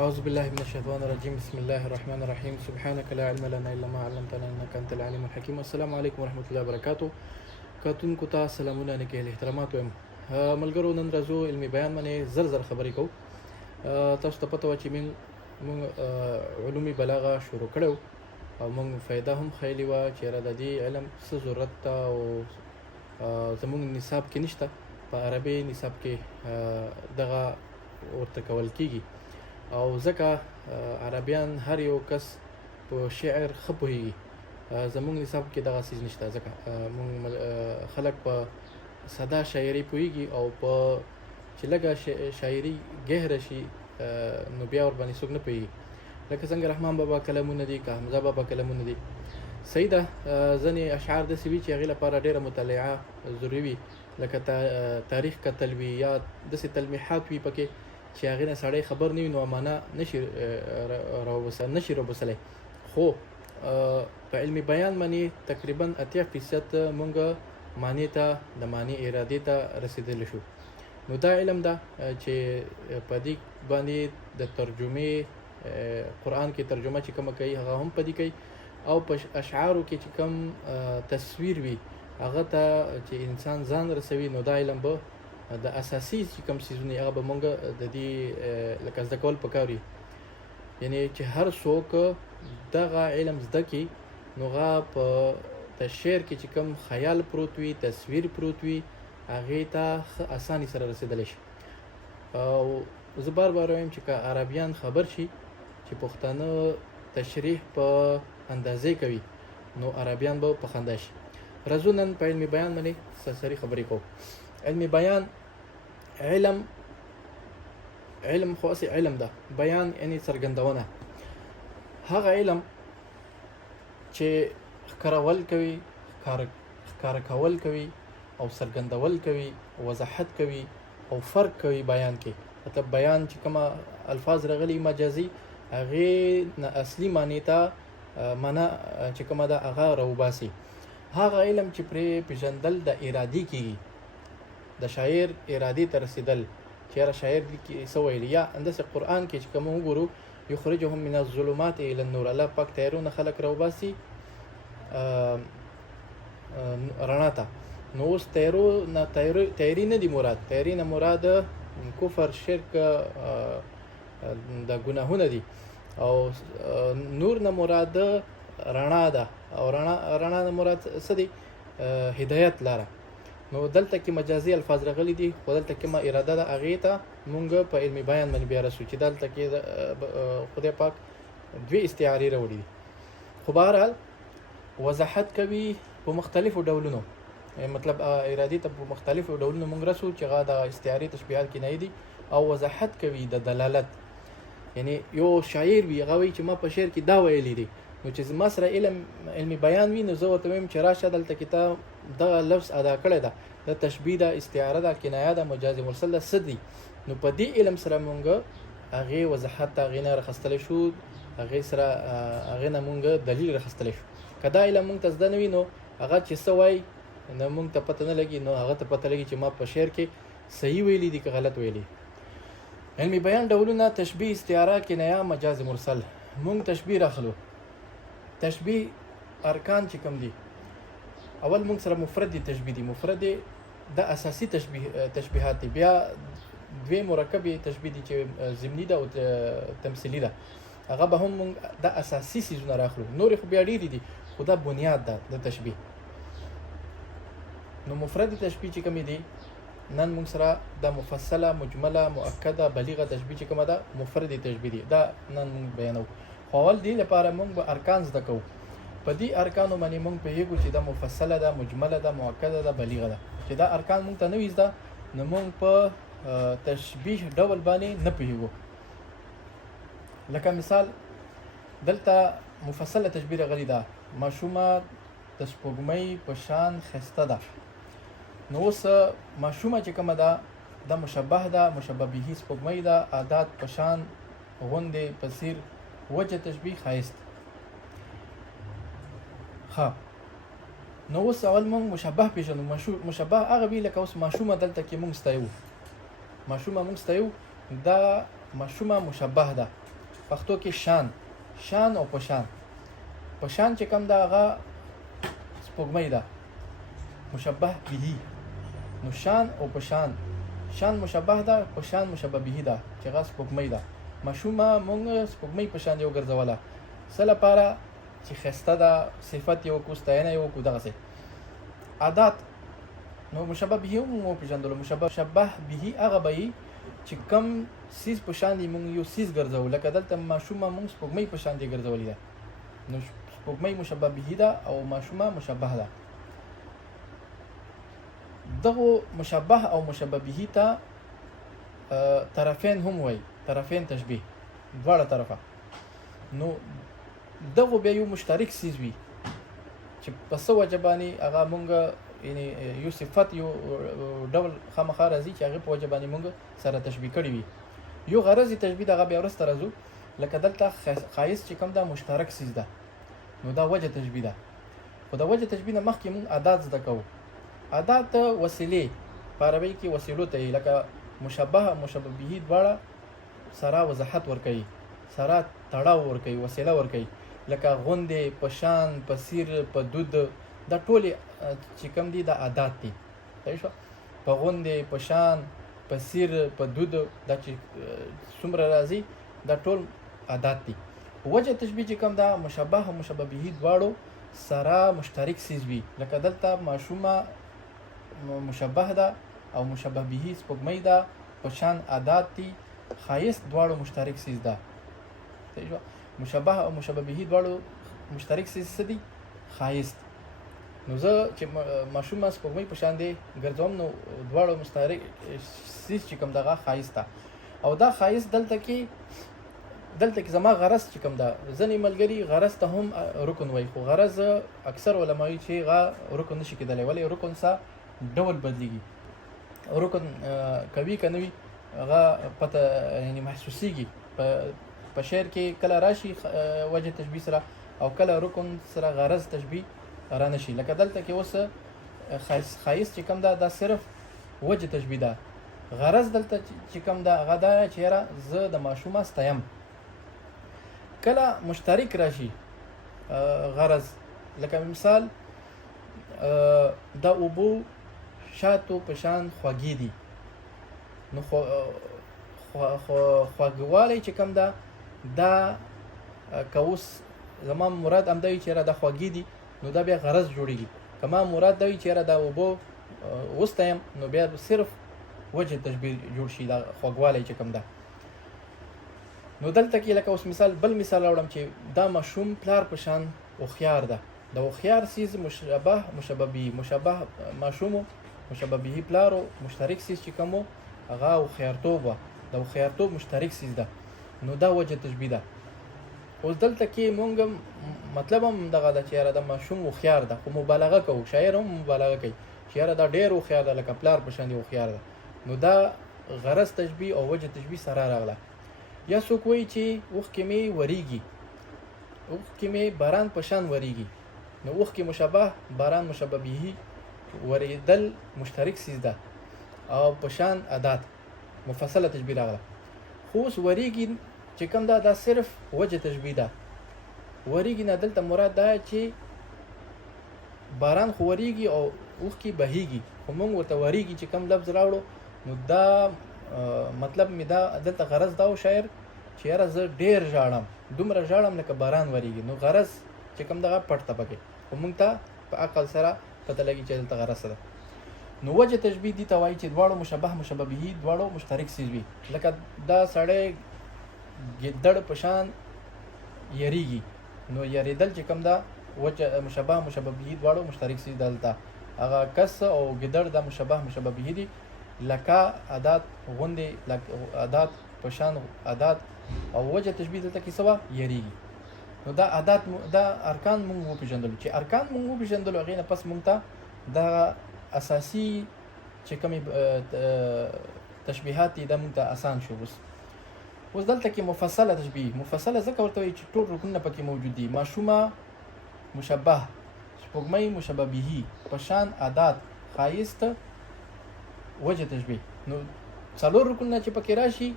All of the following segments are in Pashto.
أعوذ بالله من الشيطان الرجيم. بسم الله الرحمن الرحيم. سبحانك لا علم لنا إلا ما علمتنا إنك أنت العليم الحكيم. السلام علیکم ورحمۃ اللہ وبرکاتہ. کتونکو ته سلامونه نکې احترامات وایم. ملګرو نن راځو علمي بیان باندې زر خبرې کوو. تاسو ته پته وه چې موږ علومي بلاغه شروع کړو او موږ فایده هم خیلی وه چې یاره د دې علم څه ضرورت ته او زموږ نصاب کې نشته، په عربي نصاب کې دغه ورته کول کېږي او ځکه عربیان هر یو کس په شعر ښه پوهېږي. زموږ نصاب کې دغه څیز نشته، ځکه موږ خلک په ساده شاعري پوهېږي او په چې لږه شاعري ګهره شي نو بیا ورباندې څوک نه پوهېږي. لکه څنګه رحمان بابا کلمونه دي، که حمزه بابا کلمونه دي. صحیح ده، ځینې اشعار داسې وي چې هغې لپاره ډېره مطالعه ضروري وي، لکه تاریخ کتل وي یا داسې تلمیحات وي پکې چې هغې نه سړی خبر نه وي نو معنا نشي راوبسلی. خو په علمي بیان باندې تقریبا 80% مونږ معنی ته د معنی ارادې ته رسېدلی شو. نو دا علم ده چې په دې باندې د ترجمې قرآن کې ترجمه چې کومه کوي هغه هم په دې کوي، او په اشعارو کې چې کوم تصویر وي هغه ته چې انسان ځان رسوي، نو دا علم به د اساسي چې کوم څیزونه هغه به مونږ د دې لکه زده کول پکار وي. یعنې چې هر څوک دغه علم زده کړي نو هغه په د شعر کې چې کوم خیال پروت وي، تصویر پروت وي، هغې ته ښه اساني سره رسېدلی شي. او زه بار وایم چې که عربیان خبر شي چې پښتانه تشریح په اندازې کوي نو عربیان به په خندا شي. راځو نن په علمي بیان باندې سرسري خبرې کوو. علمي بیان علم خو اصلي علم ده، بیان یعنی څرګندونه. هغه علم چې ښکارول کوي، ښکاره کول کوي او څرګندول کوي، وضاحت کوي او فرق کوي بیان کې. مطلب بیان چې کومه الفاظ راغلي مجازي، هغې نه اصلي معنی ته معنا چې کومه ده هغه راوباسي. هغه علم چې پرې پېژندل د ارادې کېږي، د شاعر ارادې ته رسېدل چې یاره شاعر دې کې څه ویلي، یا همداسې قرآن کې چې کوم وګورو یخرجهم من الظلمات الى النور، الله پاک تیارونه خلک راوباسي رڼا ته. نو اوس تیاري نه دي مراد، تیاري نه مراد کفر، شرک، د ګناهونه دي، او نور نه مراد رڼا ده، او رڼا نه مراد څه دي؟ هدایت لاره. نو دلته کې مجازي الفاظ راغلي دي، خو دلته کې ما اراده ده هغې ته مونږ په علمي بیان باندې بیا رسو چې دلته کې خدای پاک دوې استعارې راوړي دي. خو بهرحال وضاحت کوي په مختلفو ډولونو، مطلب ارادې ته په مختلفو ډولونو مونږ رسو چې هغه د استعارې تشبیهات کنایي دي، او وضاحت کوي د دلالت. یعنی یو شاعر وي هغه وایي چې ما په شعر کې دا ویلی دي، نو چې زما سره علمي بیان وي نو زه ورته وایم چې راشه دلته کې ته دغه لفظ ادا کړی ده، د تشبیه ده، استعاره ده، کنایه ده، مجاز مرسل ده، څه دي. نو په دې علم سره مونږ هغې وضاحت ته هغې نه راخیستلی شو، هغې سره هغې نه مونږ دلیل راخیستلی شو. که دا علم مونږ ته زده نه وي نو هغه چې څه وایي نو مونږ ته پته نه لګي، نو هغه ته پته لګي چې ما په شعر کې صحیح ویلي دي که غلط ویلي. علمي بیان ډولونه: تشبیه، استعاره، کنایه، مجاز مرسل. مونږ تشبیه راخلو. تشبیه ارکان چې کوم دي، اول مونږ سره مفرد دي تشبیه دي، مفرد د اساسي تشبیهات دي، بیا دوی مرکبې تشبیه دي چې ضمني ده او تمثیلي ده، هغه به هم مونږ د اساسي څیزونه راخلو. نورې خو بیا ډېرې دي خو دا بنیاد ده د تشبیه. نو مفرد تشبیه چې کومې دي نن مونږ سره د مفصله، مجمله، مؤکده، بلیغه تشبیه چې کومه ده مفرد تشبیه دي، دا نن مونږ بیانو. خو اول دې لپاره مونږ به ارکان زده کوو. په دې ارکانو باندې مونږ پوهېږو چې دا مفصله ده، مجمله ده، مؤکده ده، بلیغه ده. چې دا ارکان مونږ ته نه وي زده نو مونږ په تشبیه ډول باندې نه پوهېږو. لکه مثال دلته مفصله تشبیه راغلې ده، ماشومه د سپوږمۍ په شان ښایسته ده. نو اوس ماشومه چې کومه ده دا مشبه ده، مشبه به سپوږمۍ ده، عادات په شان، غوندې، په څیر، وجه تشبیه ښایست. ښه، نو اوس اول مونږ مشبه پېژنو. مشبه هغه وي لکه اوس ماشومه دلته کې مونږ ستایو، ماشومه مونږ ستایو، دا ماشومه مشبه ده. پښتو کې شان او پشان چې کوم دا هغه سپوږمۍ ده مشبه به. نو شان او پشان، شان مشبه ده، پشان مشبه به ده چې هغه سپوږمۍ ده. ماشومه مونږ سپوږمۍ پشان یو ګرځوله څه لپاره چې ښایسته ده، صفت یې وکړو، ستاینه یې وکړو دغسې. عادات نو مشبه به هم وپېژندلو. مشبه به هغه به وي چې کم څیز په شان دي مونږ یو څیز ګرځوو. لکه دلته ماشومه مونږ سپوږمۍ په شان دي ګرځولې ده. نو سپوږمۍ مشبه به ده او ماشومه مشبه ده. دغه مشبه او مشبه به ته طرفین هم وایي، طرفین تشبیه، دواړه طرفه. نو دغه بیا یو مشترک څیز وي چې په څه وجه باندې هغه مونږ یعنې یو صفت یو ډول خامخا راځي چې هغې په وجه باندې مونږ سره تشبیه کړي وي. یو غرض تشبیه د هغه بیا وروسته راځو. لکه دلته ښایست چې کوم دا مشترک څیز ده، نو دا وجه تشبیه ده. خو د وجه تشبیه نه مخکې مونږ عادات زده کوو. عادات وسیلې په عربۍ کې وسیلو ته یي. لکه مشبه او مشبه به دواړه سره وضاحت ورکوي، سره تړاو ورکوي، وسیله ورکوي. لکه غوندې، پشان، پسیر، په دود، دا ټولې چې کوم دي دا عادات دي. صحیح شوه. په غوندې، پشان، پسیر، په دود، دا چې څومره راځي دا ټول عادات دي. وجه تشبیه چې کوم دا مشبه او مشبه به دواړو سره مشترک څیز وي. لکه دلته ماشومه مشبه ده او مشبه به سپوږمۍ ده، پشان عادات دي، ښایست دواړو مشترک څیز ده. صحیح شوه. مشبه او مشبه به دواړو مشترک څیز څه دي؟ ښایست. نو زه چې ماشومه سپوږمۍ په شان دی ګرځوم نو دواړو مشترک څیز چې کوم دغه ښایست ده. او دا ښایست دلته کې زما غرض چې کوم ده، ځینې ملګري غرض ته هم رکن وایي، خو غرض اکثر علما وایي چې هغه رکن نشي کېدلی. ولې؟ رکن څه ډول بدلیږي. رکن کوي که نه وي هغه پته یعنې محسوسیږي. په شعر کې کله راشي وجه تشبیه سره او کله رکن سره غرض تشبیه را نشي. لکه دلته کې اوس ښایست چې کوم ده دا صرف وجه تشبیه ده. غرض دلته چې کوم ده هغه دا چې یاره زه د ماشومه ستایم. کله مشترک راشي غرض، لکه مثال دا اوبو شاتو په شان خوږې دي. نو خواږوالی چې کوم ده دا که اوس زما مراد همدا وي چې یاره دا خوږې دي نو دا بیا غرض جوړېږي. که ما مراد دا وي چې یاره دا اوبو وستایم نو بیا صرف وجه تشبیه جوړ شي دا خوږوالی چې کوم ده. نو دلته کې لکه اوس بل مثال راوړم چې دا ماشوم پلار په شان هوښیار ده. د هوښیار څیز مشبه به مشبه ماشومو مشبه به پلارو مشترک څیز چې کوم و هغه هوښیارتوب وه. د هوښیارتوب مشترک څیز ده. نو دا وجه تشبیه ده. اوس دلته کې مونږ مطلب هم دغه ده چې یاره دا ماشوم هوښیار ده، خو مبالغه کوو. شاعر هم مبالغه کوي چې یاره دا ډېر هوښیار ده لکه پلار په شان دی هوښیار ده. نو دا غرض تشبیه او وجه تشبیه سره راغله. یا څوک وایي چې اوښکې مې وریږي، اوښکې مې باران په شان وریږي. نو اوښکې مشبه، باران مشبه به، وریدل مشترک څیز ده او په شان عادات مفصله تشبیه راغله. خو اوس وریږي چې کوم ده دا صرف وجه تشبیه ده. وریږي نه دلته مراد دا چې باران خو وریږي او اوښکې بهیږي، خو موږ ورته وریږي چې کوم لفظ راوړو نو دا مطلب مې دا دلته غرض دا و شاعر چې یاره زه ډېر ژاړم، دومره ژاړم لکه باران وریږي. نو غرض چې کوم دغه پټ ته پکې، خو موږ ته په عقل سره پته لګي چې دلته غرض څه ده. نو وجه تشبیه دي ته وایي چې دواړو مشبه به دواړو مشترک څیز وي. لکه دا سړی ګیدړ په شان یریږي، نو یریدل چې کوم ده وجه مشبه به دواړو مشترک څیز دلته. هغه کس او ګیدړ دا مشبه به دي. لکه عادات غوندې، عادات په شان عادات. او وجه تشبیه دلته کې څه وه؟ یریږي. نو دا عادات دا ارکان مونږ وپېژندلو. چې ارکان مونږ وپېژندلو هغې نه پس مونږ ته دا اساسي چې کومې تشبیهات دي دا مونږ ته اسان شو. اوس دلته کې مفصله تشبیه، مفصله ځکه ورته وایي چې ټول رکنونه پکې موجود دي. ماشومه مشبه، سپوږمۍ مشبه به، په شان عادات، ښایست وجه تشبیه. نو څلور رکنونه چې پکې راشي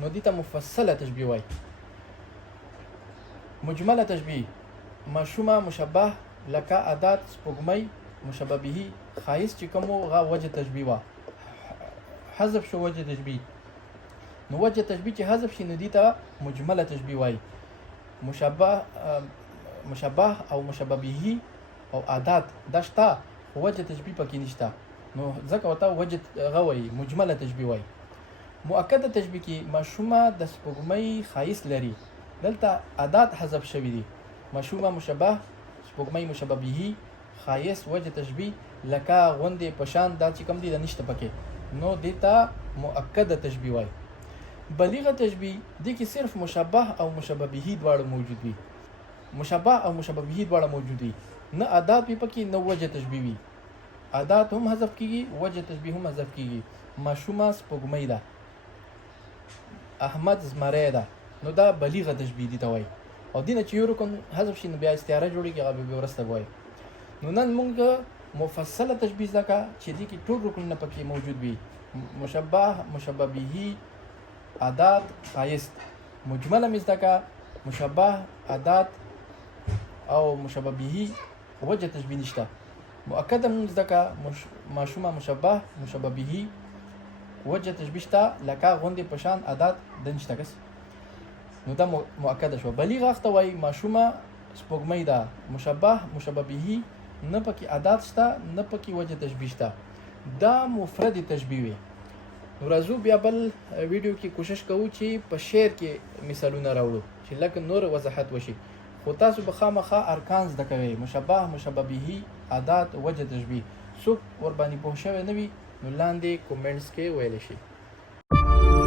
نو دې ته مفصله تشبیه وایي. مجمله تشبیه مشومه مشبه لکه عادت سپوږمۍ مشبه به خایس چې کوم غا وجه تشبیه وا حذف شو وجه تشبیه نو وجه تشبیه چې حذف شي نو دي ته مجمله تشبیه وای مشبه او مشبه به او عادت دشتا وجه تشبیه پکې نشته نو ځکه وته وجه غوي مجمله تشبیه وای مؤکده تشبیه کې مشومه د سپوږمۍ خایس لري دلته عادت حذف شوی دي مشومه مشبه سپوږمۍ مشبه به خایس وجه تشبیه لکه غوندې پشان دا چې کوم دي د نشته پکې نو دیتا مؤکده تشبیه وای بلیغه تشبیه دي کې صرف مشبه او مشبه به دواړه موجود وي مشبه او مشبه به دواړه موجود وي نه عادت په پکې نه وجه تشبیه وي عادت هم حذف کیږي وجه تشبیه هم حذف کیږي مشومه سپوږمۍ ده احمد زمری ده نو دا بلیغه تشبیه دي ته وای او دینه چې یو رکن حذف شي نو بیا استعاره جوړیږي هغه به ورسته وای نو نن موږ مفصله تشبیه ځکه چې دي کې ټول رکنونه پکې موجود وي مشبه مشبه به عادت خایست مجمله مزدکه مشبه عادت او مشبه به وجه تشبیه نشته مؤکده مزدکه مشومه مشبه مشبه به وجه تشبیه شته لکه غوندې پشان عادت د نشته کس نو دا مؤکده شو بلیغه اخته وای مشومه سپوږمۍ ده مشبه مشبه به نه پکې عادت شته نه پکې وجه تشبیه شته دا مفرد تشبیه وي نو راځو بیا بل ویډیو کې کوشش کوو چې په شعر کې مثالونه راوړو چې لکه نور وضاحت وشي خو تاسو به خامخا ارکان زده کوئ مشبه مشبه به عادت وجه تشبیه څوک ور باندې پوه شوی نه وي نو لاندې کومنټس کې ویلی شي